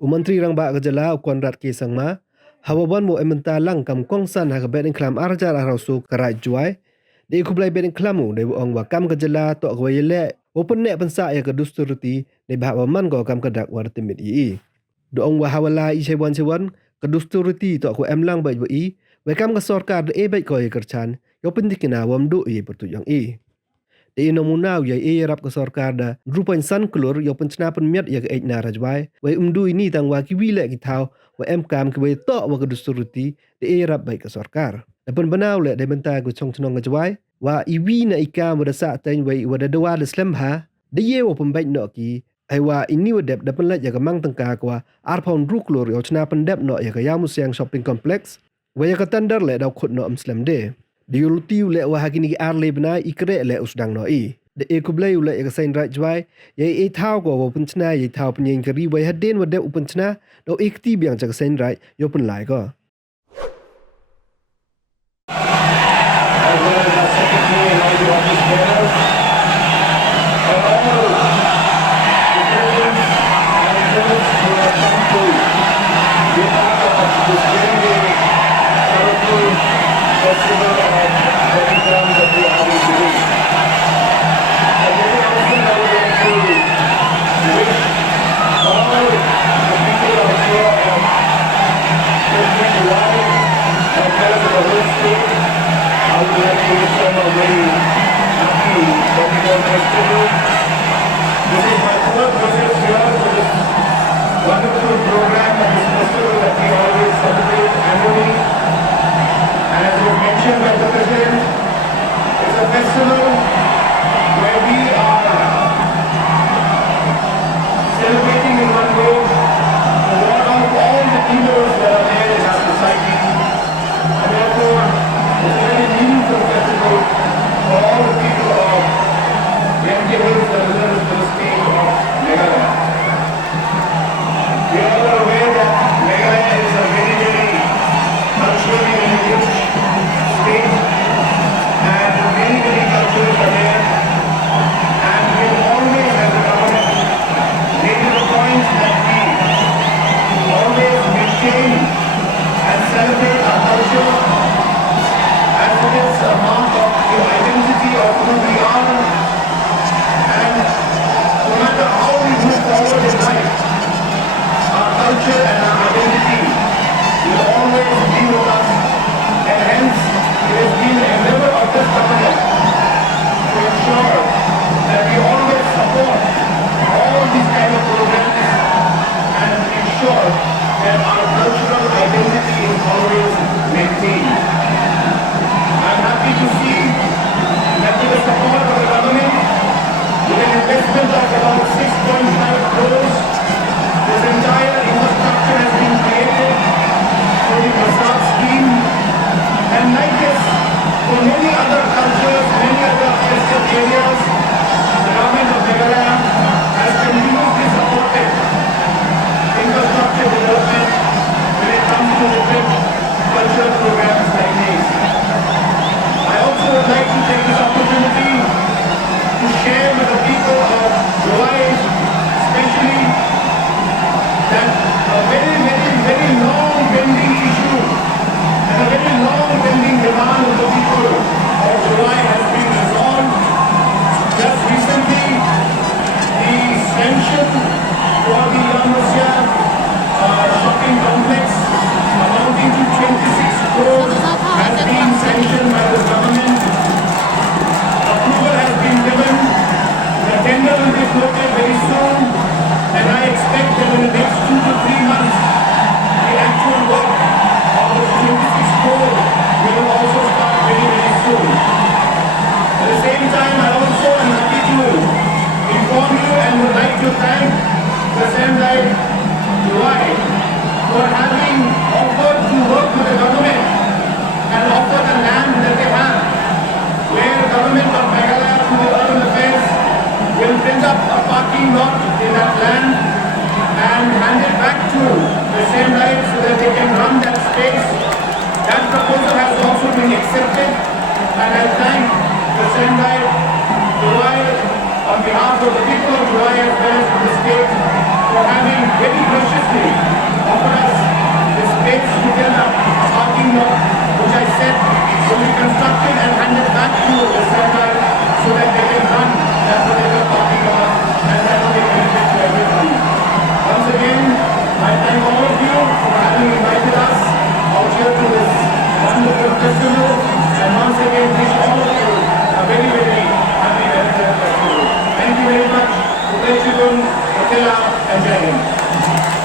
Umantri rang ba gajala konrad ke sangma hawaban mo ementa lang kam kongsan ha bet klam arjar arausu karai juai de kublai bet klamu de ong wa kam gajala to gwayele open ne pensa ya kedusturuti de ba man go kam kadak war timit yi do ong wa hawala i sewan kedusturuti to ko em lang ba yi we kam ka sarkar de e bet ko kerchan yo pendikina wam do yi pertujang i di nomunau ya rap ke sarkar da rupan san klur yo penchna pen miat ya ke na rajwai we umdu ini tang wa ki wile ki thau wa em kam ke we to wa ke dusuruti di rap bai ke sarkar da pen banau le de benta ku chong chnong rajwai wa iwi na ikam wa da sa tan we wa da wa da slam ha de ye wa pen bai no ki ai wa ini wa dep da pen la ya ke mang tangka kwa ar pon ru klur yo chna pen dep no ya ke yamu siang shopping complex wa ya ke tandar le da khut no am slam de diulutiu le wa hakini arle bna ikre le usdang no i de ekublai ule ek sain rajwai ye e thau go punchna ye thau pnyin kari wa haden wa de upunchna do ekti byang jak sain rai yo pun lai go wonderful program of this festival that we always celebrate annually. And as was mentioned by the President, it's a festival where we are celebrating in one way the lot of all the evils that are there in our society. And therefore, it's a very meaningful festival for all the people of Yamki Hills, the reserves to the state of Meghalaya. We all are aware that Meghalaya is a very, very culturally very rich state and many, many cultures are there. And we always, as a government, made it a point that we always maintain and celebrate our culture as it is a mark of the identity of who we are. And no matter how we move forward in life, our culture and our identity will always be with us, and hence it has been a endeavor of this government to ensure that we always support all these kind of programs and ensure that our cultural identity is always maintained. I'm happy to see that with the support of the government, with an investment of about 6.5 crores, this entire infrastructure has been created through the Prasad scheme, and like this, for many other cultures, many other festive areas, the government of Meghalaya has continuously supported infrastructure development when it comes to different cultural programs like these. I also would like to take this opportunity to share with the people of July, especially, that a very, very, very long pending issue and a very long pending demand of the people of July has been resolved. Just recently, the sanction for the Yamusya shopping complex amounting to 26 crores has been sanctioned by the government. Approval has been given. The tender will be floated very soon, and I expect that in the next 2 to 3 months, the actual work of the 26 crore will also start very, very soon. At the same time, I also am happy to inform you and would like to thank the Sendai UI for having offered to work with the government and offer the land that they have, where the government of Meghalaya through the Urban Affairs will build up a parking lot in that land and hand it back to the Sendai so that they can run that space. That proposal has also been accepted, and I thank the Sendai UI on behalf of the people of UI as well as the state